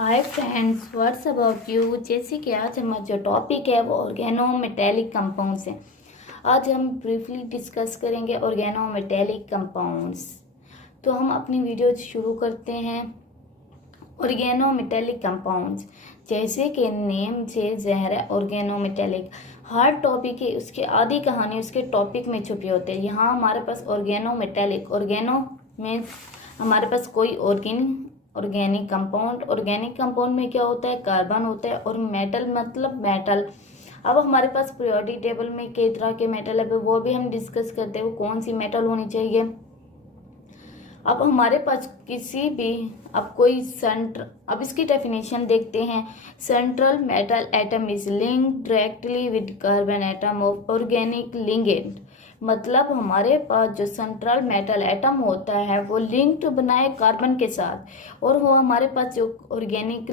Hi friends, what's about you. जैसे कि आज हमारा जो टॉपिक है वो ऑर्गेनोमेटेलिक कंपाउंड्स है। आज हम ब्रीफली डिस्कस करेंगे ऑर्गेनोमेटेलिक कंपाउंड्स। तो हम अपनी वीडियो शुरू करते हैं। ऑर्गेनोमेटेलिक कंपाउंड्स, जैसे कि नेम से ज़ाहिर है ऑर्गेनोमेटेलिक। हर टॉपिक है उसकी आधी कहानी उसके टॉपिक में छुपी होती है। यहाँ हमारे पास ऑर्गेनोमेटेलिक, ऑर्गेनो में हमारे पास कोई ऑर्गेनिक कंपाउंड में क्या होता है, कार्बन होता है, और मेटल मतलब मेटल। अब हमारे पास पीरियोडिक टेबल में कई तरह के मेटल है, वो भी हम डिस्कस करते हैं वो कौन सी मेटल होनी चाहिए। अब हमारे पास किसी भी अब इसकी डेफिनेशन देखते हैं। Central metal atom is linked directly with carbon atom of organic ligand. मतलब हमारे पास जो सेंट्रल मेटल एटम होता है वो लिंक्ड बनाए कार्बन के साथ, और वो हमारे पास जो ऑर्गेनिक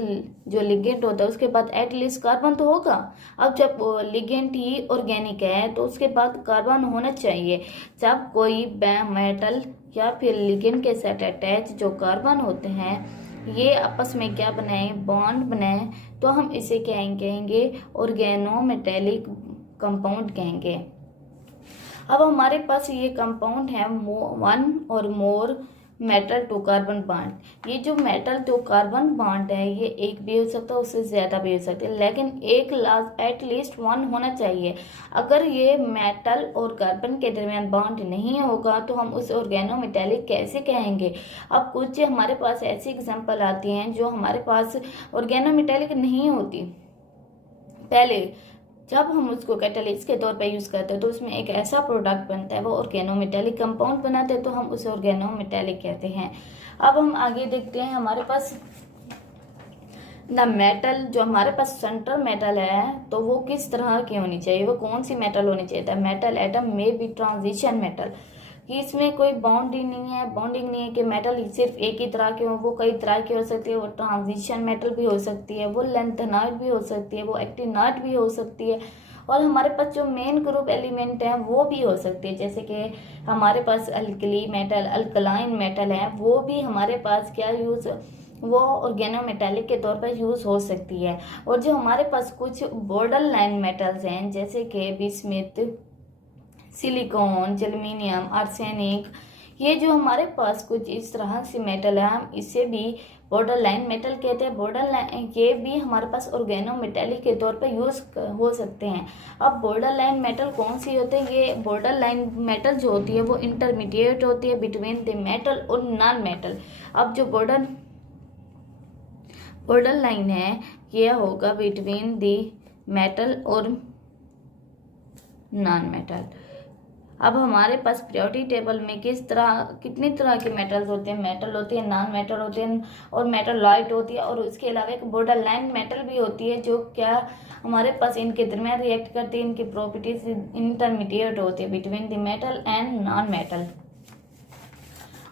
जो लिगेंड होता है उसके बाद एटलीस्ट कार्बन तो होगा। अब जब लिगेंड ही ऑर्गेनिक है तो उसके बाद कार्बन होना चाहिए। जब कोई मेटल या फिर लिगेंड के साथ अटैच जो कार्बन होते हैं ये आपस में क्या बनाए, बॉन्ड बनाए, तो हम इसे क्या कहेंगे, ऑर्गेनोमेटेलिक कंपाउंड कहेंगे। अब हमारे पास ये कंपाउंड है वन और मोर मेटल टू कार्बन बॉन्ड। ये जो मेटल टू कार्बन बॉन्ड है ये एक भी हो सकता है, उससे ज़्यादा भी हो सकता है, लेकिन एक लास्ट एटलीस्ट वन होना चाहिए। अगर ये मेटल और कार्बन के दरमियान बॉन्ड नहीं होगा तो हम उसे ऑर्गेनोमेटेलिक कैसे कहेंगे। अब कुछ हमारे पास ऐसी एग्जांपल आती हैं जो हमारे पास ऑर्गेनोमेटेलिक नहीं होती। पहले जब हम उसको कैटलिस्ट के तौर पे यूज़ करते हैं तो उसमें एक ऐसा प्रोडक्ट बनता है वो ऑर्गेनोमेटेलिक कंपाउंड बनाते हैं, तो हम उसे ऑर्गेनोमेटेलिक कहते हैं। अब हम आगे देखते हैं हमारे पास द मेटल। जो हमारे पास सेंट्रल मेटल है तो वो किस तरह की होनी चाहिए, वो कौन सी मेटल होनी चाहिए। द मेटल एटम में बी ट्रांजिशन मेटल, कि इसमें कोई बॉन्डिंग नहीं है कि मेटल सिर्फ एक ही तरह के हो, वो कई तरह की हो सकती है। वो ट्रांजिशन मेटल भी हो सकती है, वो लेंथेनाइट भी हो सकती है, वो एक्टिनाइट भी हो सकती है, और हमारे पास जो मेन ग्रुप एलिमेंट है वो भी हो सकती है। जैसे कि हमारे पास अल्कली मेटल, अल्कलाइन मेटल है, वो भी हमारे पास क्या यूज़, वो ऑर्गेनोमेटेलिक के तौर पर यूज़ हो सकती है। और जो हमारे पास कुछ बॉर्डर लाइन मेटल्स हैं जैसे कि बिस्मिथ, सिलिकॉन, जर्मेनियम, आर्सेनिक, ये जो हमारे पास कुछ इस तरह से मेटल है हम इसे भी बॉर्डर लाइन मेटल कहते हैं। बॉर्डर लाइन ये भी हमारे पास ऑर्गेनोमेटेलिक के तौर पर यूज़ हो सकते हैं। अब बॉर्डर लाइन मेटल कौन सी होते हैं, ये बॉर्डर लाइन मेटल जो होती है वो इंटरमीडिएट होती है बिटवीन द मेटल और नॉन मेटल। अब जो बॉर्डर लाइन है ये होगा बिटवीन द मेटल और नॉन मेटल। अब हमारे पास पीरियोडिक टेबल में कितनी तरह के मेटल्स होते हैं, मेटल होती है, नॉन मेटल होते हैं, और मेटल लाइट होती है, और उसके अलावा एक बॉर्डर लाइन मेटल भी होती है जो क्या हमारे पास इनके दरमियान रिएक्ट करती है। इनकी प्रॉपर्टीज इंटरमीडिएट होती है between the metal and non metal.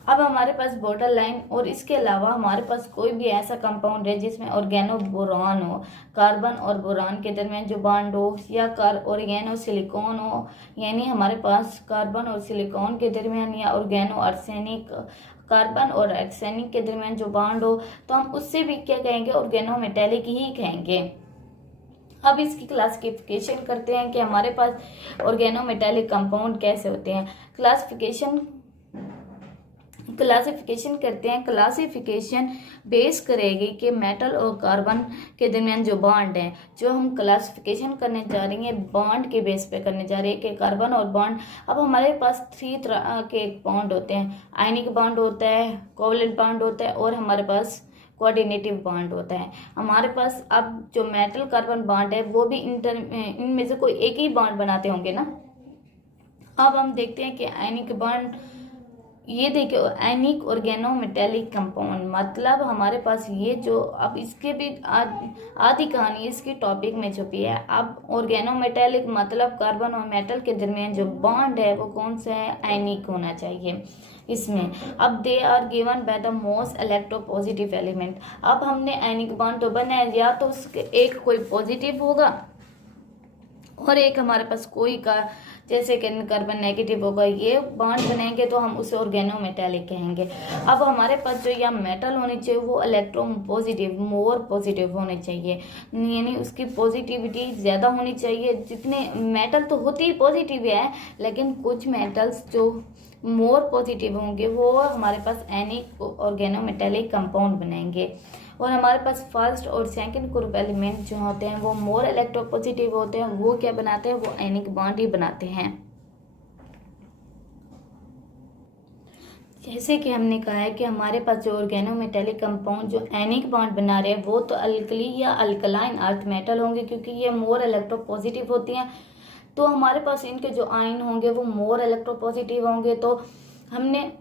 अब हमारे पास बॉर्डर लाइन और इसके अलावा हमारे पास कोई भी ऐसा कंपाउंड है जिसमें ऑर्गेनो बोरॉन हो, कार्बन और बोरान के दरमियान जो बॉन्ड हो, या ऑर्गेनो सिलिकॉन हो, यानी हमारे पास कार्बन और सिलिकॉन के दरमियान, या ऑर्गेनो आर्सेनिक, कार्बन और आर्सेनिक के दरमियान जो बॉन्ड हो, तो हम उससे भी क्या कहेंगे, ऑर्गेनोमेटेलिक ही कहेंगे। अब इसकी क्लासिफिकेशन करते हैं कि हमारे पास ऑर्गेनोमेटेलिक कंपाउंड कैसे होते हैं। क्लासिफिकेशन करते हैं। क्लासिफिकेशन बेस करेगी कि मेटल और कार्बन के दरमियान जो बॉन्ड है, जो हम क्लासिफिकेशन करने जा रही हैं बॉन्ड के बेस पे करने जा रही है कि कार्बन और बॉन्ड। अब हमारे पास 3 तरह के बॉन्ड होते हैं। आयनिक बॉन्ड होता है, कोवलेंट बॉन्ड होता है, और हमारे पास कोऑर्डिनेटिव बॉन्ड होता है। हमारे पास अब जो मेटल कार्बन बॉन्ड है वो भी इनमें से कोई एक ही बॉन्ड बनाते होंगे ना। अब हम देखते हैं कि आयनिक बॉन्ड, ये देखिए आयनिक ऑर्गेनोमेटेलिक कंपाउंड, मतलब हमारे पास ये जो, अब इसके भी आधी कहानी इसकी टॉपिक में छुपी है। अब ऑर्गेनोमेटेलिक मतलब कार्बन और मेटल के दरमियान जो बॉन्ड है वो कौन सा है, आयनिक होना चाहिए इसमें। अब they are given by the most electropositive element. अब हमने आयनिक बॉन्ड तो बनाया, या तो उसके एक कोई पॉजिटिव होगा और एक हमारे पास कोई का जैसे कि कार्बन नेगेटिव होगा, ये बॉन्ड बनेंगे तो हम उसे ऑर्गेनोमेटेलिक कहेंगे। अब हमारे पास जो यहाँ मेटल होनी चाहिए वो इलेक्ट्रो पॉजिटिव, मोर पॉजिटिव होने चाहिए, यानी उसकी पॉजिटिविटी ज़्यादा होनी चाहिए। जितने मेटल तो होती ही पॉजिटिव है, लेकिन कुछ मेटल्स जो मोर पॉजिटिव होंगे वो हमारे पास एनिक ऑर्गेनोमेटेलिक कंपाउंड बनाएंगे। और हमारे पास फर्स्ट और सेकंड ग्रुप एलिमेंट जो होते हैं वो मोर इलेक्ट्रोपॉजिटिव होते हैं, वो क्या बनाते हैं, वो एनिक बॉन्ड ही बनाते हैं। जैसे कि हमने कहा है कि हमारे पास जो ऑर्गेनोमेटेलिक कंपाउंड जो एनिक बॉन्ड बना रहे हैं वो तो अल्कली या अल्कलाइन अर्थ मेटल होंगे, क्योंकि ये मोर इलेक्ट्रोपॉजिटिव होती हैं। तो हमारे पास इनके जो आयन होंगे वो मोर इलेक्ट्रोपॉजिटिव होंगे। तो हमने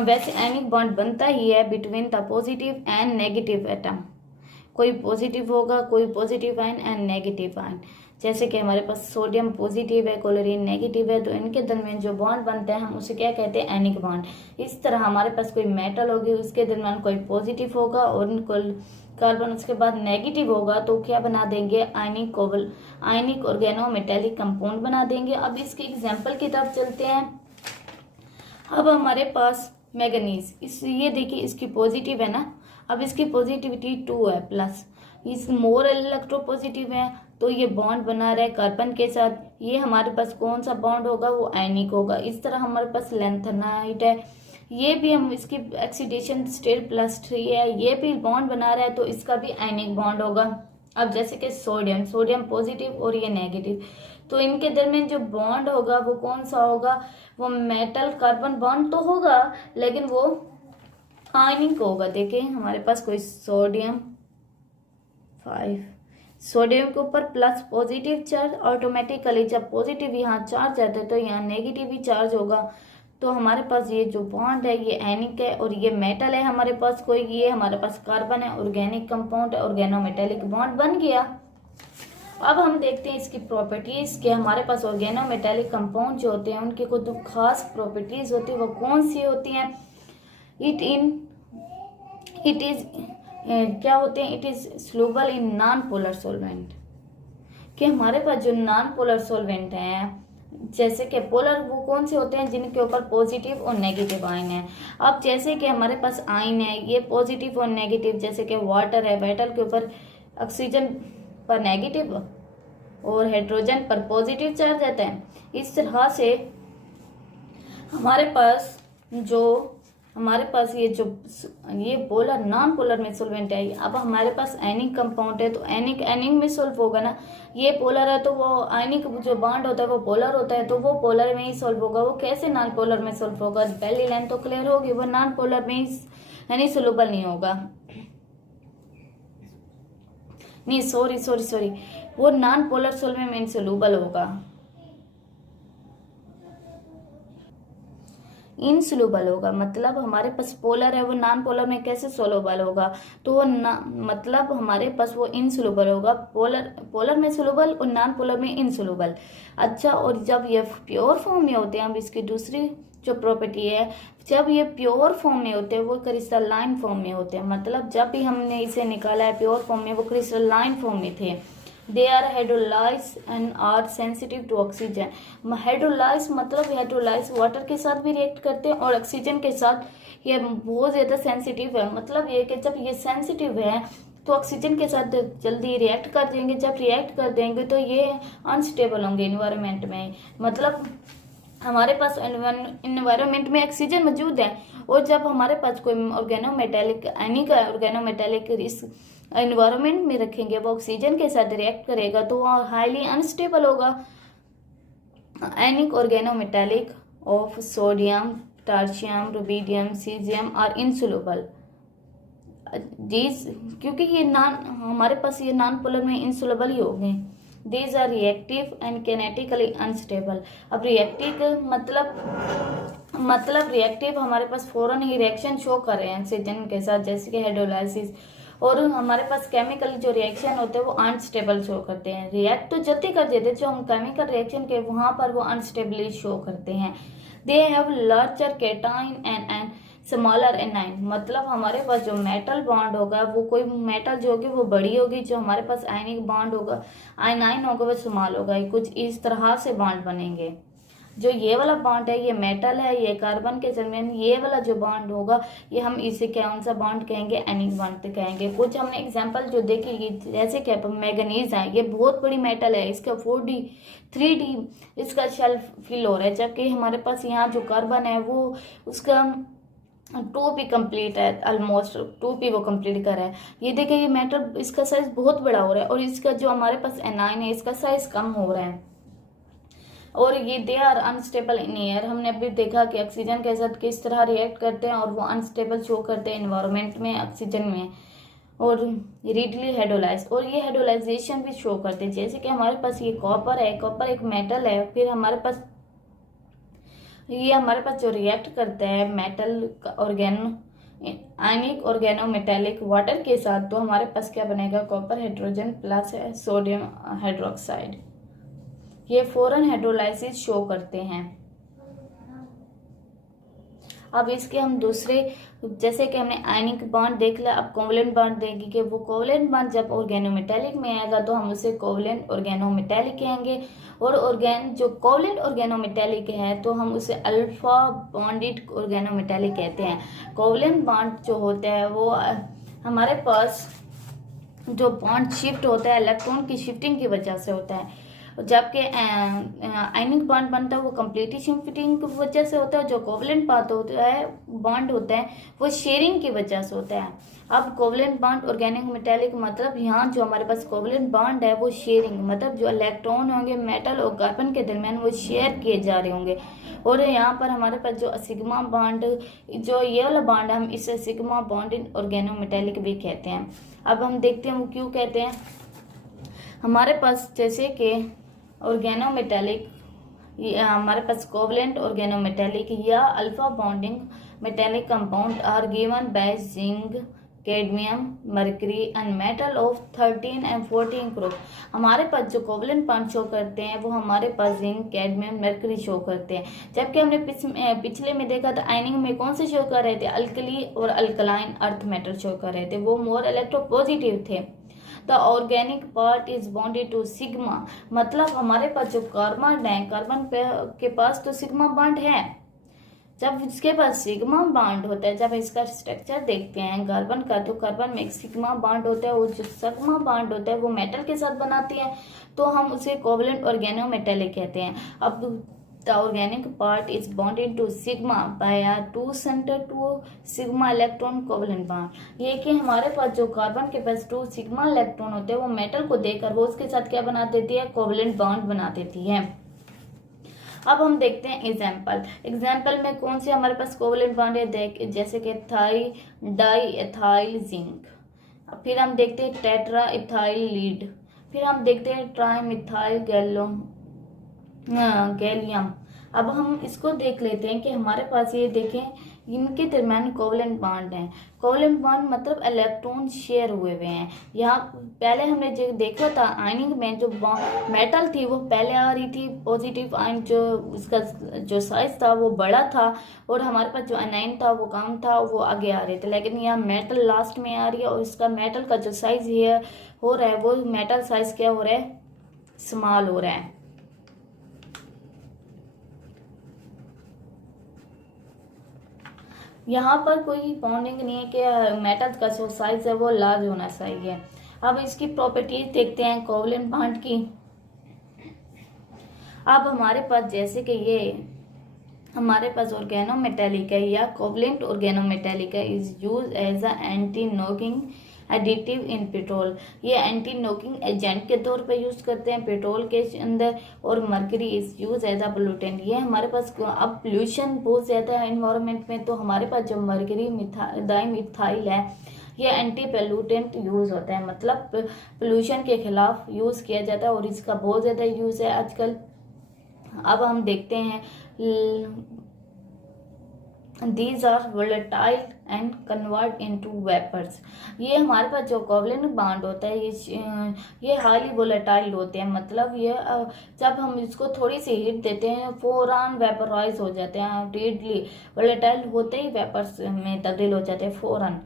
वैसे एनिक बॉन्ड बनता ही है between the positive and negative atom, कोई पॉजिटिव होगा, कोई positive ion and negative ion. जैसे कि हमारे पास सोडियम पॉजिटिव है, क्लोरीन नेगेटिव है, तो इनके दरमियान जो बॉन्ड बनता है हम उसे क्या कहते हैं, एनिक बॉन्ड। इस तरह हमारे पास कोई मेटल होगी, उसके दरमियान कोई पॉजिटिव होगा और कार्बन उसके बाद नेगेटिव होगा, तो क्या बना देंगे, आयनिक ऑर्गेनोमेटेलिक कंपाउंड बना देंगे। अब इसके एग्जाम्पल की तरफ चलते हैं। अब हमारे पास मैग्नीज, ये देखिए इसकी पॉजिटिव है ना, अब इसकी पॉजिटिविटी 2 है प्लस, इस मोर इलेक्ट्रोपॉजिटिव है, तो ये बॉन्ड बना रहा है कार्बन के साथ। ये हमारे पास कौन सा बॉन्ड होगा, वो आयनिक होगा। इस तरह हमारे पास लैंथेनाइट है, ये भी हम इसकी ऑक्सीडेशन स्टेट +3 है, ये भी बॉन्ड बना रहा है, तो इसका भी आयनिक बॉन्ड होगा। अब जैसे कि सोडियम पॉजिटिव और ये नेगेटिव, तो इनके दरमियान जो बॉन्ड होगा वो कौन सा होगा, वो मेटल कार्बन बॉन्ड तो होगा, लेकिन वो आयनिक होगा। देखिए हमारे पास कोई सोडियम 5, सोडियम के ऊपर प्लस पॉजिटिव चार्ज, ऑटोमेटिकली जब पॉजिटिव यहाँ चार्ज आता है तो यहाँ नेगेटिव भी चार्ज होगा। तो हमारे पास ये जो बॉन्ड है ये एनिक है और ये मेटल है हमारे पास कोई, ये हमारे पास कार्बन है, ऑर्गेनिक कंपाउंड है, ऑर्गेनोमेटेलिक बॉन्ड बन गया। अब हम देखते हैं इसकी प्रॉपर्टीज के। हमारे पास ऑर्गेनोमेटेलिक कंपाउंड जो होते हैं उनकी कुछ खास प्रॉपर्टीज होती है, वो कौन सी होती हैं, इट इज क्या होते हैं, it is soluble in non polar solvent. कि हमारे पास जो नॉन पोलर सॉल्वेंट हैं, जैसे कि पोलर वो कौन से होते हैं, जिनके ऊपर पॉजिटिव और नेगेटिव आयन है। अब जैसे कि हमारे पास आयन है ये पॉजिटिव और नेगेटिव, जैसे कि वाटर है, वाटर के ऊपर ऑक्सीजन पर नेगेटिव और हाइड्रोजन पर पॉजिटिव चार्ज रहता है। इस तरह से हमारे पास ये पोलर नॉन पोलर में सॉल्वेंट है। अब हमारे पास एनिक कंपाउंड है, तो एनिक में सॉल्व होगा ना, ये पोलर है तो वो आयनिक जो बॉन्ड होता है वो पोलर होता है, तो वो पोलर में ही सॉल्व होगा। वो कैसे नॉन पोलर में सॉल्व होगा, पहली लाइन तो क्लियर होगी, वो नॉन पोलर में ही यानी सोल्यूबल नहीं होगा, नहीं सॉरी वो नॉन पोलर सॉल्वेंट में इनसोल्यूबल होगा, इनसोल्यूबल होगा। मतलब हमारे पास पोलर है, वो नॉन पोलर में कैसे सोल्यूबल होगा, तो वो मतलब हमारे पास वो इनसोल्यूबल होगा, पोलर में सोल्यूबल और नॉन पोलर में इनसोल्यूबल। अच्छा, और जब ये प्योर फॉर्म में होते हैं, अब इसकी दूसरी जो प्रॉपर्टी है, जब ये प्योर फॉर्म में होते हैं वो क्रिस्टलाइन फॉर्म में होते हैं। मतलब जब भी हमने इसे निकाला है प्योर फॉर्म में, वो क्रिस्टलाइन फॉर्म में थे। They are hydrolyse and are sensitive to oxygen. Hydrolyse मतलब हाइड्रोलाइज वाटर के साथ भी रिएक्ट करते हैं और ऑक्सीजन के साथ ये बहुत ज़्यादा सेंसिटिव है। मतलब ये कि जब ये सेंसिटिव है तो ऑक्सीजन के साथ जल्दी रिएक्ट कर देंगे, जब रिएक्ट कर देंगे तो ये अनस्टेबल होंगे इन्वायरमेंट में। मतलब हमारे पास इन्वायरमेंट में ऑक्सीजन मौजूद है और जब हमारे पास कोई ऑर्गेनोमेटेलिक इस इन्वायरमेंट में रखेंगे, वो ऑक्सीजन के साथ रिएक्ट करेगा तो वो हाईली अनस्टेबल होगा। Ionic organometallic of sodium, potassium, rubidium, caesium are insoluble. क्योंकि ये हमारे पास ये नॉन पोलर में इनसोल्यूबल ही होंगे। These are reactive and kinetically unstable। अब रिएक्टिव मतलब रिएक्टिव हमारे पास फौरन ही रिएक्शन शो कर रहे हैं ऑक्सीजन के साथ, जैसे कि हाइड्रोलाइसिस। और हमारे पास केमिकल जो रिएक्शन होते हैं वो अनस्टेबल शो करते हैं। रिएक्ट तो जल्दी कर देते हैं, जो हम केमिकल रिएक्शन के वहाँ पर वो अनस्टेबली शो करते हैं। They have larger cation and smaller A9, मतलब हमारे पास जो मेटल बॉन्ड होगा वो कोई मेटल जो होगी वो बड़ी होगी, जो हमारे पास आयनिक बॉन्ड होगा आयनाइन होगा वो स्मॉल होगा। कुछ इस तरह से बॉन्ड बनेंगे। जो ये वाला बॉन्ड है ये मेटल है, ये कार्बन के दरमियान ये वाला जो बॉन्ड होगा ये हम इसे कौन सा बॉन्ड कहेंगे, एनिक बॉन्ड कहेंगे। कुछ हमने एग्जांपल जो देखी जैसे कि मैग्नीज है, ये बहुत बड़ी मेटल है, इसका 4D 3D इसका शेल फिल हो रहा है, जबकि हमारे पास यहाँ जो कार्बन है वो उसका 2p कंप्लीट है, ऑलमोस्ट 2p वो कंप्लीट कर रहा है। ये देखिए ये मेटल इसका साइज बहुत बड़ा हो रहा है और इसका जो हमारे पास एनाइन है इसका साइज कम हो रहा है। और ये they are unstable in air, हमने अभी देखा कि ऑक्सीजन के साथ किस तरह रिएक्ट करते हैं और वो अनस्टेबल शो करते हैं इन्वायरमेंट में ऑक्सीजन में, और रीडली हाइड्रोलाइज, और ये हाइड्रोलाइजेशन भी शो करते हैं। जैसे कि हमारे पास ये कॉपर है, कॉपर एक मेटल है, फिर हमारे पास जो रिएक्ट करता है मेटल आयनिक ऑर्गेनोमेटेलिक वाटर के साथ, तो हमारे पास क्या बनेगा, कॉपर हाइड्रोजन प्लस है सोडियम हाइड्रोक्साइड। ये फौरन हाइड्रोलाइसिस शो करते हैं। अब इसके हम दूसरे, जैसे कि हमने आयनिक बॉन्ड देख लिया, अब कोवलेंट बॉन्ड देंगे कि वो कोवलेंट बॉन्ड जब ऑर्गेनोमेटेलिक में आएगा तो हम उसे कोवलेंट ऑर्गेनोमेटेलिक कहेंगे, और जो कोवलेंट ऑर्गेनोमेटेलिक है तो हम उसे अल्फा बॉन्डेड ऑर्गेनोमेटेलिक कहते हैं। कोवलेंट बॉन्ड जो होता है वो हमारे पास जो बॉन्ड शिफ्ट होता है इलेक्ट्रॉन की शिफ्टिंग की वजह से होता है, जबकि आयनिक बॉन्ड बनता है वो कंप्लीट शिफ्टिंग की वजह से होता है। जो कोवलेंट बॉन्ड होता है वो शेयरिंग की वजह से होता है। अब कोवलेंट बॉन्ड ऑर्गेनिक मेटेलिक, मतलब यहाँ जो हमारे पास कोवलेंट बॉन्ड है वो शेयरिंग, मतलब जो इलेक्ट्रॉन होंगे मेटल और कार्बन के दरमियान वो शेयर किए जा रहे होंगे। और यहाँ पर हमारे पास जो सिग्मा बॉन्ड, जो ये वाला बॉन्ड है हम इसे सिग्मा बॉन्ड इन ऑर्गेनोमेटेलिक भी कहते हैं। अब हम देखते हैं वो क्यों कहते हैं। हमारे पास जैसे कि ऑर्गेनोमेटेलिक, हमारे पास कोवलेंट ऑर्गेनोमेटेलिक या alpha bonding metallic compound are given by zinc, cadmium, mercury and metal of 13 and 14 group. हमारे पास जो कोवलेंट बॉन्ड शो करते हैं वो हमारे पास जिंक, कैडमियम, मरकरी शो करते हैं, जबकि हमने पिछले में देखा था आयनिक में कौन से शो कर रहे थे, अल्कली और अल्कलाइन अर्थ मेटल शो कर रहे थे, वो मोर इलेक्ट्रोपॉजिटिव थे। The organic part is bonded to sigma, मतलब हमारे पास जो कार्बन है, कार्बन के पास तो सिग्मा बॉन्ड है, जब इसके पास सिग्मा बॉन्ड होता है, जब इसका स्ट्रक्चर देखते हैं कार्बन का, तो कार्बन में एक सिग्मा बॉन्ड होता है, वो जो सिग्मा बॉन्ड होता है वो मेटल के साथ बनाती है, तो हम उसे कोवलेंट ऑर्गेनोमेटेलिक कहते हैं। अब the organic part is bonded to sigma by a 2 center to sigma electron covalent bond। ये कि हमारे पास जो कार्बन के पास 2 सिग्मा इलेक्ट्रॉन होते हैं वो मेटल को देकर वो उसके साथ क्या बना देती है, कोवलेंट बॉन्ड बना देती है। अब हम देखते हैं एग्जाम्पल में कौन से हमारे पास कोवलेंट बॉन्ड है, जैसे कि डाई एथाइल जिंक, फिर हम देखते हैं टेट्रा इथाइल लीड, फिर हम देखते हैं ट्राई मिथाइल गैलियम। अब हम इसको देख लेते हैं कि हमारे पास ये देखें इनके दरम्यान कोवलेंट बॉन्ड हैं। कोवलेंट बॉन्ड मतलब इलेक्ट्रॉन शेयर हुए हैं। यहाँ पहले हमने जो देखा था आयनिक में जो मेटल थी वो पहले आ रही थी पॉजिटिव आयन, जो उसका जो साइज था वो बड़ा था, और हमारे पास जो एनाइन था वो कम था, वो आगे आ रहे थे। लेकिन यहाँ मेटल लास्ट में आ रही है और इसका मेटल का जो साइज हो रहा है वो मेटल साइज क्या हो रहा है, स्मॉल हो रहा है। यहाँ पर कोई बॉन्डिंग नहीं है कि मेटल का जो साइज है वो लार्ज होना चाहिए। अब इसकी प्रॉपर्टीज देखते हैं कोवलेंट बॉन्ड की। अब हमारे पास जैसे कि ये हमारे पास ऑर्गेनोमेटेलिक है या कोवलेंट ऑर्गेनोमेटेलिक है, is use as a anti knocking additive in petrol. ये एंटी नॉकिंग एजेंट के तौर पे यूज करते हैं पेट्रोल के अंदर, और mercury is use as a pollutant. ये हमारे पास अब पोल्यूशन बहुत ज़्यादा है इन्वायरमेंट में, तो हमारे पास जो मरकरी डाइमिथाइल है ये एंटी पोल्यूटेंट यूज होता है, मतलब पोल्यूशन के खिलाफ यूज किया जाता है और इसका बहुत ज़्यादा यूज है आजकल। अब हम देखते हैं these are volatile and convert into vapours. ये हमारे पास जो कोवलेंट बॉन्ड होता है ये हाईली वोलेटाइल होते हैं, मतलब ये जब हम इसको थोड़ी सी हीट देते हैं फौरन वेपराइज हो जाते हैं, रेडली वोलेटाइल होते ही वेपर्स में तब्दील हो जाते हैं फौरन।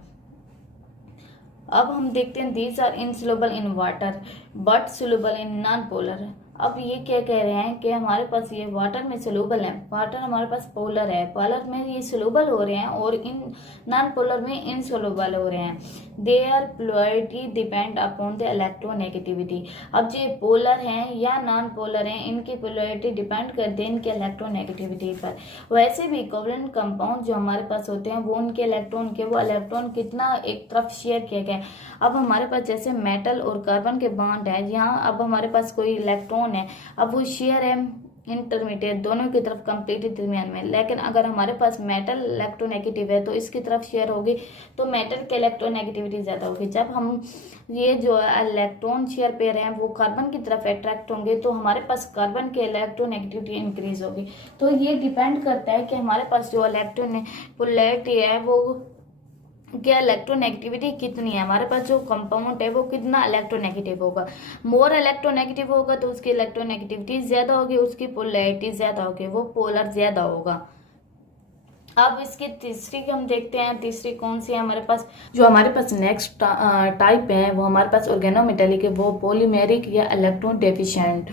अब हम देखते हैं these are insoluble in water but soluble in non polar. अब ये क्या कह रहे हैं कि हमारे पास ये वाटर में सोल्यूबल है, वाटर हमारे पास पोलर है, पोलर में ये सोल्यूबल हो रहे हैं और इन नॉन पोलर में इनसोल्युबल हो रहे हैं। Their polarity depend upon the electronegativity. अब जो पोलर हैं या नॉन पोलर हैं इनकी पोलरिटी डिपेंड करते हैं इनके इलेक्ट्रोनेगेटिविटी पर। वैसे भी कोवलेंट कंपाउंड जो हमारे पास होते हैं वो उनके इलेक्ट्रॉन कितना एक तरफ शेयर किया गया है। अब हमारे पास जैसे मेटल और कार्बन के बॉन्ड है, यहाँ अब हमारे पास कोई इलेक्ट्रॉन है, अब वो शेयर है इंटरमीडिएट दोनों की तरफ कंप्लीटली दरमियान में। लेकिन अगर हमारे पास मेटल इलेक्ट्रोनेगेटिव है तो इसकी तरफ शेयर होगी, तो मेटल की इलेक्ट्रोनेगेटिविटी ज़्यादा होगी। जब हम ये जो इलेक्ट्रॉन शेयर पेयर हैं वो कार्बन की तरफ अट्रैक्ट होंगे तो हमारे पास कार्बन की इलेक्ट्रोनेगेटिविटी इंक्रीज होगी। तो ये डिपेंड करता है कि हमारे पास जो इलेक्ट्रोपोलैरिटी है वो क्या इलेक्ट्रोनेगेटिविटी कितनी है, हमारे पास जो कंपाउंड है वो कितना इलेक्ट्रोनेगेटिव होगा। मोर इलेक्ट्रोनेगेटिव होगा तो उसकी इलेक्ट्रोनेगेटिविटी ज़्यादा होगी, उसकी पोलैरिटी ज़्यादा होगी, वो पोलर ज़्यादा होगा। अब इसकी तीसरी हम देखते हैं, तीसरी कौन सी है हमारे पास। जो हमारे पास नेक्स्ट टाइप है वो हमारे पास ऑर्गेनोमेटेलिक है, वो पॉलीमेरिक या इलेक्ट्रॉन डेफिशिएंट।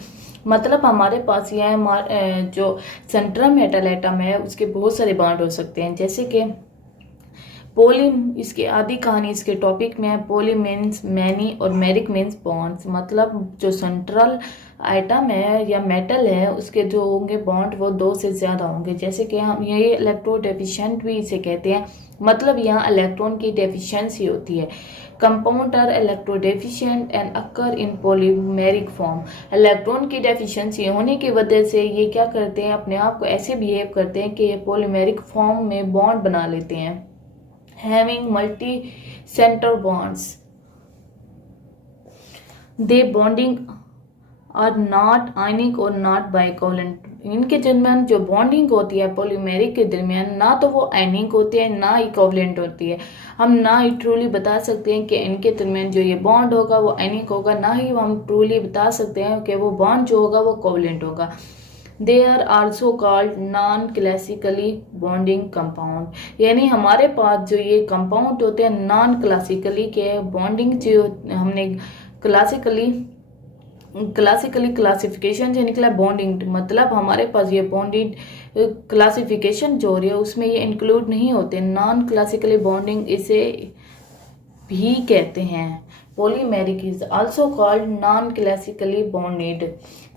मतलब हमारे पास यह जो सेंट्रल मेटल एटम है उसके बहुत सारे बॉन्ड हो सकते हैं, जैसे कि पोली, इसकी आधी कहानी इसके टॉपिक में है। पोली मीन्स मैनी और मेरिक मीन्स बॉन्ड्स। मतलब जो सेंट्रल आइटम है या मेटल है उसके जो होंगे बॉन्ड वो दो से ज़्यादा होंगे, जैसे कि हम ये इलेक्ट्रो डेफिशिएंट भी इसे कहते हैं। मतलब यहाँ इलेक्ट्रॉन की डेफिशिएंसी होती है। Compound are electro deficient and occur in polymeric form. Electron की डेफिशिएंसी होने की वजह से ये क्या करते हैं, अपने आप को ऐसे बिहेव करते हैं कि ये पॉलीमेरिक फॉर्म में बॉन्ड बना लेते हैं, having multi-center bonds. They bonding are not ionic और not bicovalent. इनके दरमियान जो बॉन्डिंग होती है पॉलीमेरिक के दरमियान ना तो वो आयनिक होती है ना इकोवलेंट होती है। हम ना ही ट्रूली बता सकते हैं कि इनके दरमियान जो ये बॉन्ड होगा वो आयनिक होगा, ना ही हम ट्रूली बता सकते हैं कि वो बॉन्ड जो होगा वो कोवलेंट होगा। They are also called non classically bonding compound. यानी हमारे पास जो ये कंपाउंड होते हैं नॉन क्लासिकली के बॉन्डिंग जो हमने क्लासिकली क्लासिफिकेशन से निकला बॉन्डिंग, मतलब हमारे पास ये बॉन्डिंग क्लासिफिकेशन जो हो रही है उसमें ये इंक्लूड नहीं होते। नॉन क्लासिकली बॉन्डिंग इसे भी कहते हैं। Polymeric is also called non-classically bonded.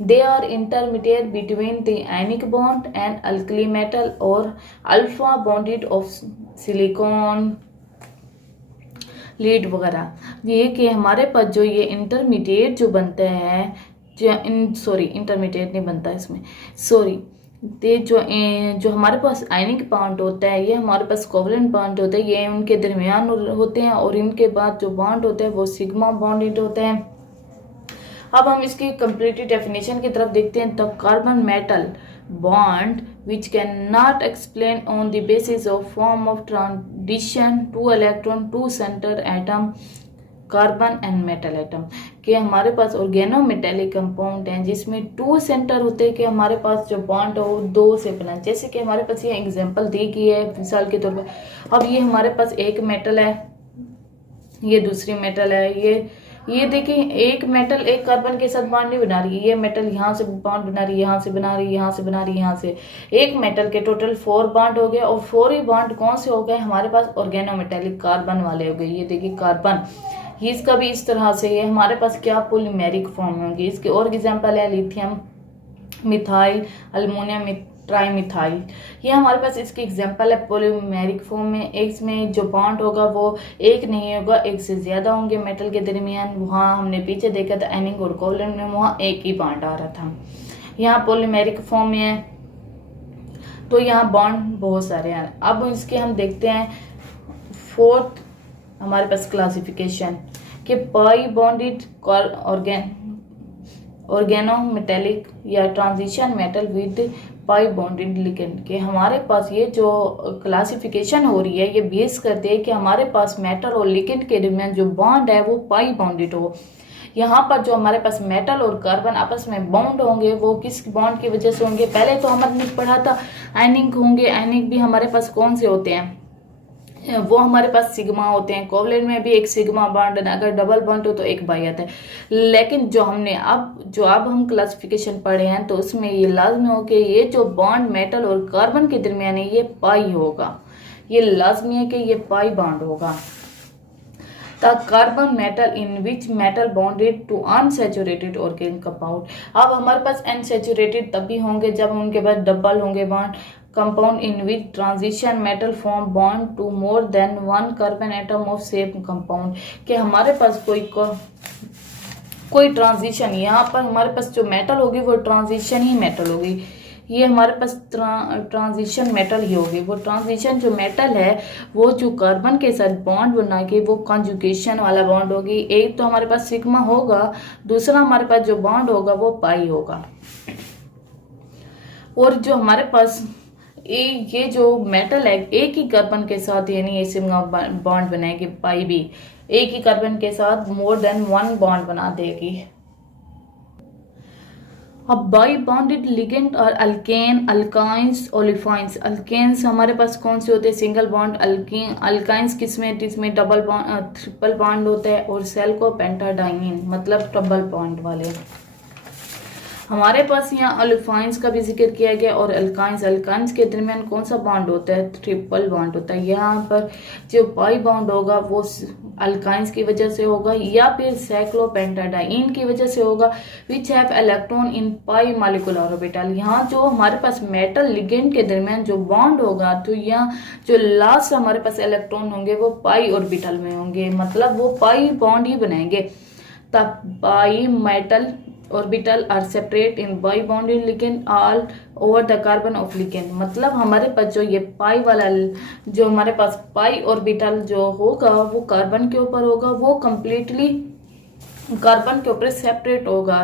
They are intermediate between the ionic bond and alkali metal or alpha bonded of silicon, lead वगैरह। ये कि हमारे पास जो ये इंटरमीडिएट जो बनते हैं इंटरमीडिएट नहीं बनता इसमें, जो हमारे पास आयनिक बॉन्ड होता है ये हमारे पास कोवलेंट बॉन्ड होता है, ये उनके दरमियान होते हैं और इनके बाद जो बॉन्ड होते हैं वो सिग्मा बॉन्डेड होते हैं। अब हम इसकी कंप्लीट डेफिनेशन की तरफ देखते हैं। तो carbon metal bond which can not explain on the basis of form of transition to electron to centre atom carbon and metal atom के हमारे पास ऑर्गेनोमेटेलिक कंपाउंड हैं जिसमें टू सेंटर होते हैं कि हमारे पास जो बॉन्ड हो दो से बना। जैसे कि हमारे पास ये एग्जांपल दी गई है मिसाल के तौर पर। अब ये हमारे पास एक मेटल है, ये दूसरी मेटल है, ये देखिए एक मेटल एक कार्बन के साथ बॉन्ड नहीं बना रही है, ये मेटल यहाँ से बॉन्ड बना रही है, यहाँ से बना रही है, यहाँ से बना रही है, यहाँ से। एक मेटल के टोटल 4 बॉन्ड हो गए और 4 ही बॉन्ड कौन से हो गए हमारे पास ऑर्गेनोमेटेलिक कार्बन वाले हो गए। ये देखिए कार्बन, इसका भी इस तरह से है हमारे पास क्या पॉलीमेरिक फॉर्म होंगे। इसके और एग्जांपल है लिथियम, मिथाइल, अल्मोनियम ट्राइमिथाइल, ये हमारे पास इसकी एग्जांपल है पॉलीमेरिक फॉर्म में। इसमें जो बॉन्ड होगा वो एक नहीं होगा, एक से ज़्यादा होंगे मेटल के दरमियान। वहाँ हमने पीछे देखा था आयनिक और कोवलेंट में वहाँ एक ही बॉन्ड आ रहा था, यहाँ पॉलीमेरिक फॉर्म में है तो यहाँ बॉन्ड बहुत सारे हैं। अब इसके हम देखते हैं फोर्थ हमारे पास क्लासिफिकेशन कि पाई बॉन्डेड ऑर्गेनोमेटेलिक या transition metal with pi bonded ligand के हमारे पास ये जो क्लासिफिकेशन हो रही है ये बेस करते हैं कि हमारे पास मेटल और लिगेंड के दरमियान जो बॉन्ड है वो पाई बॉन्डेड हो। यहाँ पर जो हमारे पास मेटल और कार्बन आपस में बॉन्ड होंगे वो किस बॉन्ड की वजह से होंगे, पहले तो हमने पढ़ा था आयनिक होंगे। आयनिक भी हमारे पास कौन से होते हैं, वो हमारे पास सिग्मा होते हैं। कोवलेंट में भी एक सिग्मा बॉन्ड, अगर डबल बॉन्ड हो तो एक पाई आता है। लेकिन जो हमने अब हम क्लासिफिकेशन पढ़े हैं तो उसमें ये लाजमी हो कि ये जो बॉन्ड मेटल और कार्बन के दरमियान है ये पाई होगा, ये लाजमी है कि ये पाई बॉन्ड होगा। The carbon metal in which metal bonded to unsaturated organic compound. अब हमारे पास अनसैचुरेटेड तभी होंगे जब उनके पास डबल होंगे bond. Compound in which transition metal form bond to more than one carbon atom of same compound, कि हमारे पास कोई ट्रांजिशन, यहाँ पर हमारे पास जो मेटल होगी वो ट्रांजिशन ही मेटल होगी, ये हमारे पास ट्रांजिशन मेटल ही होगी। वो ट्रांजिशन जो मेटल है वो जो कार्बन के साथ बॉन्ड बना के वो कंजुगेशन वाला बॉन्ड होगी। एक तो हमारे पास सिग्मा होगा, दूसरा हमारे पास जो बॉन्ड होगा वो पाई होगा। और जो हमारे पास ये जो मेटल है एक ही कार्बन के साथ, यानी ये सिग्मा बॉन्ड बनाएगी, पाई भी एक ही कार्बन के साथ मोर देन वन बॉन्ड बना देगी। अब बाई बॉन्डेड लिगेंड और अल्केन, अल्काइंस, ओलिफाइंस। अल्केन्स हमारे पास कौन से होते हैं, सिंगल बॉन्ड। अल्काइंस किसमें, जिसमें डबल बॉन्ड ट्रिपल बॉन्ड होता है, और सेल को पेंटाडाइमीन मतलब डबल बॉन्ड वाले। हमारे पास यहाँ अल्फाइंस का भी जिक्र किया गया और अल्काइंस के दरमियान कौन सा बॉन्ड होता है, ट्रिपल बॉन्ड होता है। यहाँ पर जो पाई बॉन्ड होगा वो अल्काइंस की वजह से होगा या फिर साइक्लोपेंटाडाइन की वजह से होगा, which have electron in pi molecular orbital. यहाँ जो हमारे पास मेटल लिगेंड के दरमियान जो बॉन्ड होगा तो यहाँ जो लास्ट हमारे पास इलेक्ट्रॉन होंगे वो पाई ऑर्बिटल में होंगे, मतलब वो पाई बॉन्ड ही बनाएंगे। तब pi metal orbital are separate in by bonded ligand all over the carbon of ligand. मतलब हमारे पास जो ये पाई वाला जो हमारे पास पाई ऑर्बिटल जो होगा वो कार्बन के ऊपर होगा, वो कंप्लीटली कार्बन के ऊपर सेपरेट होगा,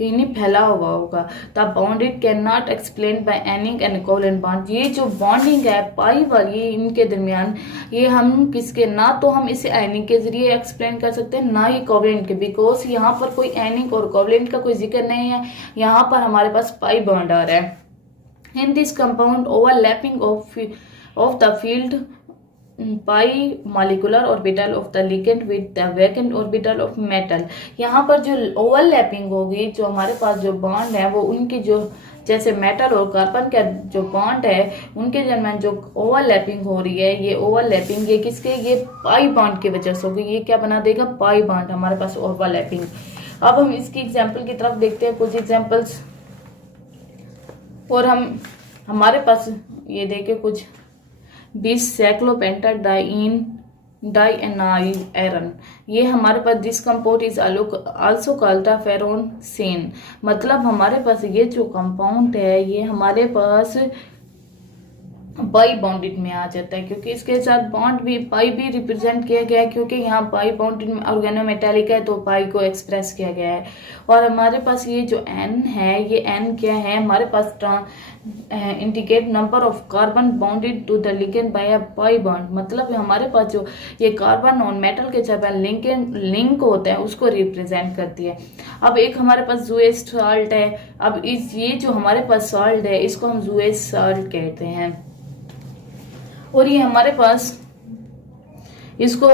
यानी फैला हुआ होगा। The bonded can not explain by ionic and covalent bond. ये जो बॉन्डिंग है पाई वाली इनके दरमियान, ये हम किसके, ना तो हम इसे एनिक के जरिए एक्सप्लेन कर सकते हैं ना ही कोवलेंट के, बिकॉज यहाँ पर कोई एनिक और कोवलेंट का कोई जिक्र नहीं है, यहाँ पर हमारे पास पाई बॉन्ड आ रहा है। In this compound overlapping of the field pi molecular orbital of the ligand with the vacant orbital of metal. यहाँ पर जो ओवरलैपिंग होगी, जो हमारे पास जो बॉन्ड है वो उनकी जो जैसे मेटल और कार्बन का जो बॉन्ड है उनके दरमियान जो ओवरलैपिंग हो रही है, ये ओवरलैपिंग ये किसके, ये पाई बॉन्ड की वजह से होगी। ये क्या बना देगा, पाई बॉन्ड हमारे पास ओवरलैपिंग। अब हम इसकी एग्जाम्पल की तरफ देखते हैं, कुछ एग्जाम्पल्स। और हमारे पास ये देखे कुछ 20 साइक्लोपेंटाडाइन डाइएनाइल आयरन, ये हमारे पास this compound is also called ferrocene. मतलब हमारे पास ये जो कंपाउंड है ये हमारे पास पाई बॉन्डेड में आ जाता है, क्योंकि इसके साथ बॉन्ड भी पाई भी रिप्रेजेंट किया गया है, क्योंकि यहाँ पाई बॉन्डेड में ऑर्गेनोमेटेलिक है तो पाई को एक्सप्रेस किया गया है। और हमारे पास ये जो एन है, ये एन क्या है, हमारे पास indicate number of carbon bonded to the ligand by a pi bond. मतलब हमारे पास जो ये कार्बन और मेटल के जब लिंक होता है उसको रिप्रेजेंट करती है। अब एक हमारे पास ज़ुएस साल्ट है। अब ये जो हमारे पास साल्ट है इसको हम ज़ुएस साल्ट कहते हैं। और ये हमारे पास इसको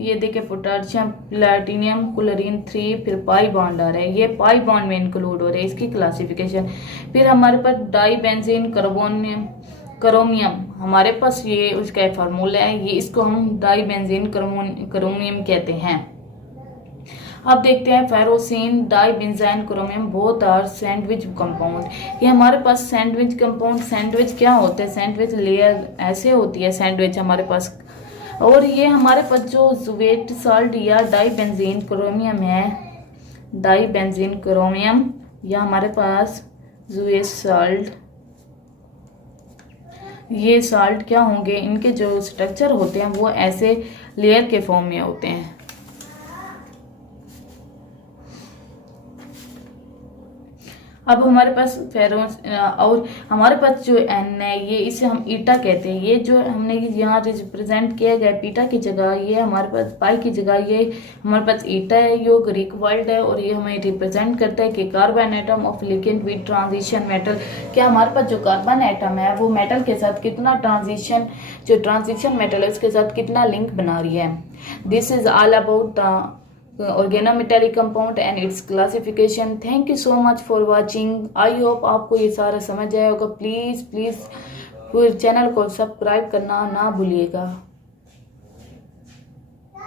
ये देखे पोटेशियम, प्लैटिनियम, क्लोरीन 3, फिर पाई बॉन्ड आ रहा है, ये पाई बॉन्ड में इंक्लूड हो रहा है, इसकी क्लासिफिकेशन। फिर हमारे पास डाई बेंजीन क्रोमियम, हमारे पास ये उसका फार्मूला है, ये इसको हम डाई बेंजीन क्रोमियम कहते हैं। अब देखते हैं ferrocene, dibenzene chromium, both are sandwich compound. ये हमारे पास सैंडविच कंपाउंड, सैंडविच क्या होते हैं, सैंडविच लेयर ऐसे होती है सैंडविच हमारे पास। और ये हमारे पास जो ज़ुवेट साल्ट या डाइबेंजीन क्रोमियम है, डाइबेंजीन क्रोमियम या हमारे पास ज़ुवेट साल्ट, ये साल्ट क्या होंगे, इनके जो स्ट्रक्चर होते हैं वो ऐसे लेयर के फॉर्म में होते हैं। अब हमारे पास फेरोस और हमारे पास जो एन है ये इसे हम ईटा कहते हैं। ये जो हमने यहाँ रिप्रेजेंट किया गया पीटा की जगह, ये हमारे पास पाई की जगह ये हमारे पास ईटा है, यो ग्रीक वर्ड है और ये हमें रिप्रेजेंट करता है कि carbon atom of ligand with transition metal. क्या हमारे पास जो कार्बन एटम है वो मेटल के साथ कितना ट्रांजिशन मेटल है उसके साथ कितना लिंक बना रही है। This is all about the organometallic compound and its classification. Thank you so much for watching. I hope आपको ये सारा समझ आया होगा। प्लीज़ चैनल को सब्सक्राइब करना ना भूलिएगा।